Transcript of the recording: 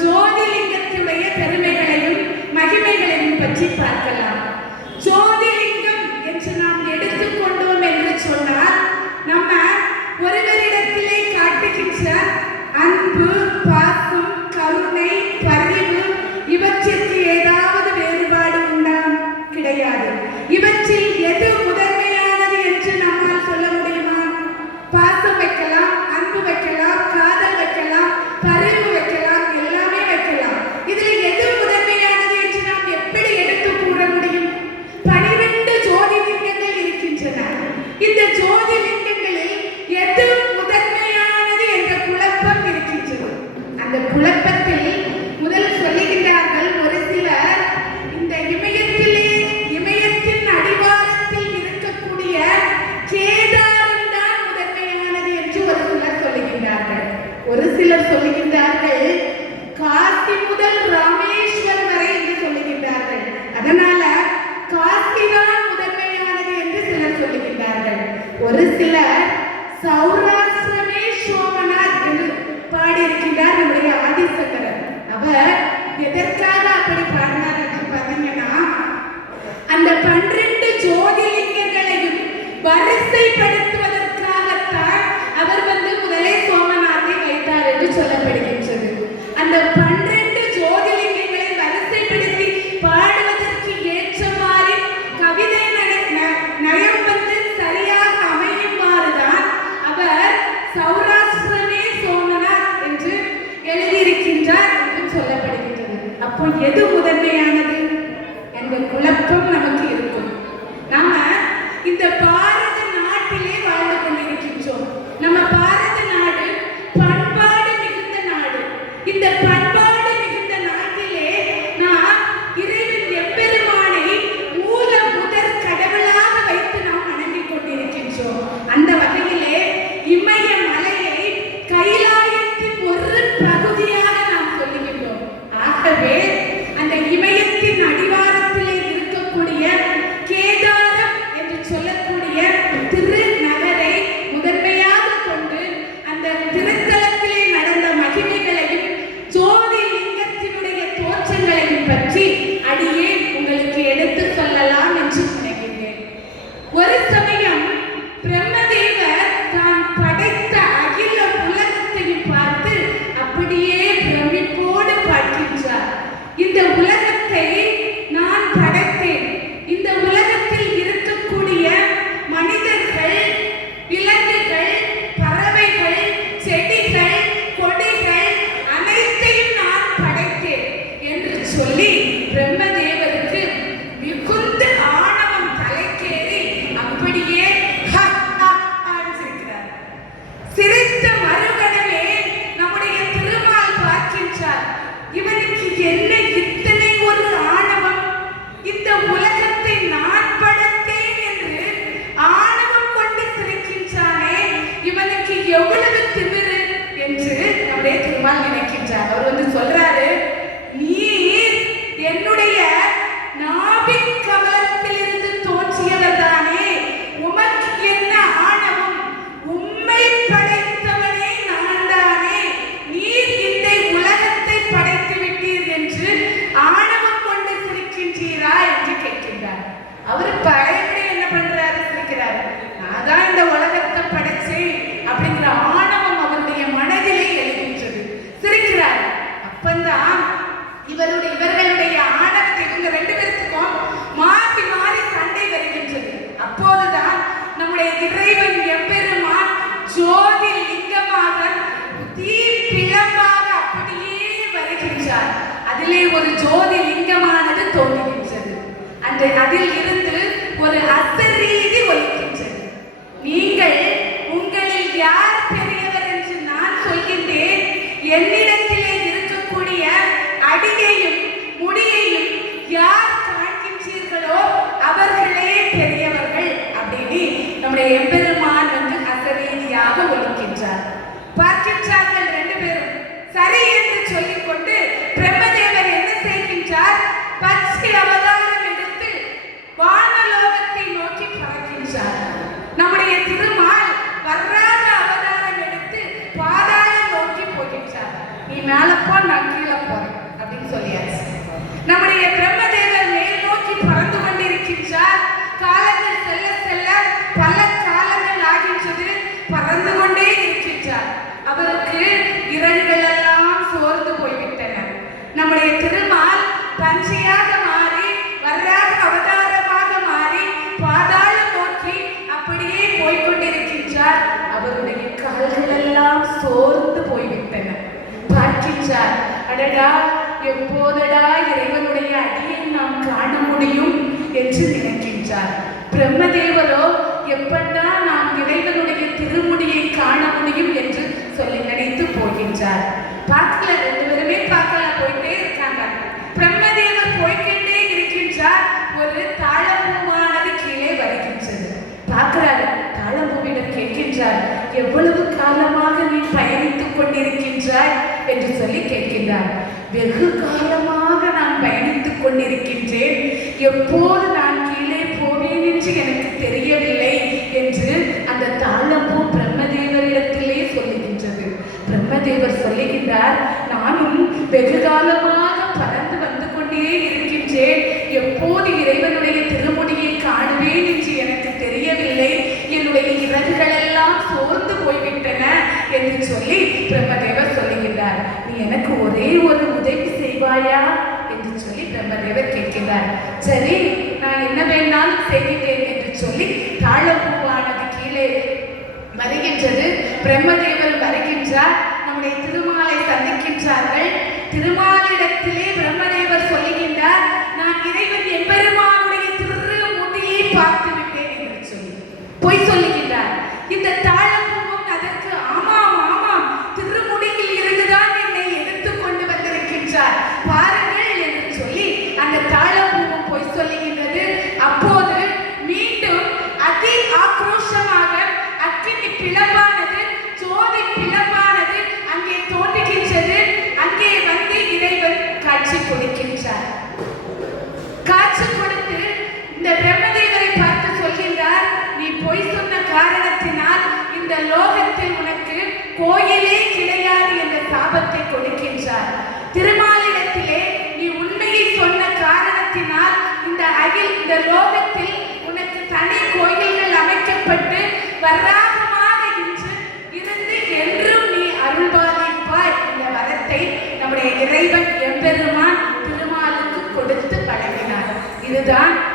ஜோதிலிங்கத்தினுடைய பெருமைகளையும் மகிமைகளையும் பற்றி பார்க்கலாம். ஒரு சிலர் சொல்லுகின்றார்கள் காசி முதல் ராமேஸ்வரம் வரை என்று சொல்லுகின்றார்கள். அதனால காசி தான் முதன்மையானது என்று சிலர் சொல்லுகின்றார்கள். ஒரு சிலர் சௌராஷ்டிரமே சோமநாத் என்று பாடி பாடியிருக்கின்றார் நம்முடைய ஆதிசங்கரன் அவர் எதற்காக அப்படி பாடினார் என்று பார்த்தீங்கன்னா அந்த பன்னிரண்டு ஜோதிலிங்கங்களையும் வரிசைப்படுத்த சௌராஷ்டிரமே சோமனார் என்று எழுதியிருக்கின்றார் என்று சொல்லப்படுகின்றனர் அப்போ எது முதன்மையானது? என்ற குழப்பம் நமக்கு அனைத்து உள்ளே ஒரு ஜோதி லிங்கமானது தோன்றுகின்றது. அந்த அதில் இருந்து ஒரு அசரீதி ஒலிக்கின்றது. நீங்கள் உங்களில் யார் பெரியவர் என்று நான் சொல்கின்றேன். என்னிடத்திலே இருக்கக்கூடிய அடியையும் முடியையும் யார் காண்கின்றீர்களோ அவர்களே பெரியவர்கள் அப்படின்னு நம்முடைய எம்பெருமான் வந்து அசரீதியாக ஒலிக்கின்றார். பார்க்கின்றார்கள் ரெண்டு பேரும். சரி என்று சொல்லிக்கொண்டு மேலே போ நான் கீழே போறேன் அப்படின்னு சொல்லியாச்சு நம்முடைய பிரம்மதேவர் மேல் நோக்கி பறந்து கொண்டிருக்கின்றார் காலங்கள் செல்ல செல்ல பல காலங்கள் ஆகின்றது பறந்து கொண்டே இருக்கின்றார் அவருக்கு இரண்டு எல்லாம் சோர்ந்து போய்விட்டன. நம்முடைய திருமால் பஞ்சையாக மாறி பார்க்கின்றார் அடடா எப்போதடா இறைவனுடைய அடியை நாம் காண முடியும் என்று நினைக்கின்றார். பிரம்மதேவரோ எப்படா நாம் இறைவனுடைய திருமுடியை காண முடியும் என்று சொல்லி நினைத்து போகின்றார் பார்க்கல ரெண்டு பேருமே பார்க்கல போயிட்டே இருக்காங்க பிரம்மதேவர் போய்க்கொண்டே இருக்கின்றார் ஒரு தாழம்பூவானது கீழே வருகின்றது பார்க்கிறார் தாழம்பூவிடம் கேட்கின்றார் எவ்வளவு காலமாக நீ பயணித்துக் கொண்டிருக்கின்றாய் என்று சொல்லி கேட்கின்றார். வெகு காலமாக நான் பயணித்துக் கொண்டிருக்கின்றேன். எப்போது நான் கீழே போவேன் என்று எனக்கு தெரியவில்லை என்று அந்த தாழம்பூ பிரம்மதேவரிடத்திலே சொல்லுகின்றது. பிரம்மதேவர் சொல்லுகின்றார் நானும் வெகு காலமாக பறந்து வந்து கொண்டே இருக்கின்றேன். எப்போது இறைவனுடைய திருமுடியை காணுவேன் என்று எனக்கு தெரியவில்லை என்னுடைய இறகுகள் எல்லாம் சோர்ந்து போய்விட்டன என்று சொல்லி பிரம்மதேவர் சொல்லுகின்றார் நீ எனக்கு ஒரே ஒரு உதவி செய்வாயா என்று சொல்லி கேட்கிறார். சரி நான் என்ன வேண்டாலும் செய்கிறேன் என்று சொல்லி தாழப்பூவானது கீழே வருகின்றது. பிரம்மதேவர் வருகின்றார். நம்முடைய திருமாலை சந்திக்கின்றார்கள். திருமால் பிரம்மதேவர் சொல்லுகின்றார் நான் இறைவன் எம்பெருமானுடைய திரு முதியை பார்த்து விட்டேன் என்று சொல்லி பொய் சொல்லுகின்றார் இந்த தாழம்பூவும் அதற்கு ஆமாம் ஆமாம் திருமுடியில் இருந்துதான் என்னை எடுத்து கொண்டு வந்திருக்கின்றார் பாருங்கள் என்று சொல்லி அந்த தாழம்பூவும் பொய் சொல்லுகின்றது அப்போது மீண்டும் அதி ஆக்ரோஷமாக அக்கினி சோதி ஜோதி அங்கே தோன்றுகின்றது அங்கே வந்து இறைவன் காட்சி கொடுக்கின்றார். காட்சி கொடுத்து இந்த பிரம்மதேவரை பார்த்து சொல்கின்றார் நீ பொய் சொன்ன காரணத்தினால் இந்த லோகத்தில் உனக்கு கோயிலே கிடையாது என்ற சாபத்தை கொடுக்கின்றார். திருமாலிடத்திலே நீ உண்மையை சொன்ன காரணத்தினால் இந்த அகில் இந்த லோகத்தில் உனக்கு தனி கோயில்கள் அமைக்கப்பட்டு வர்றா tá?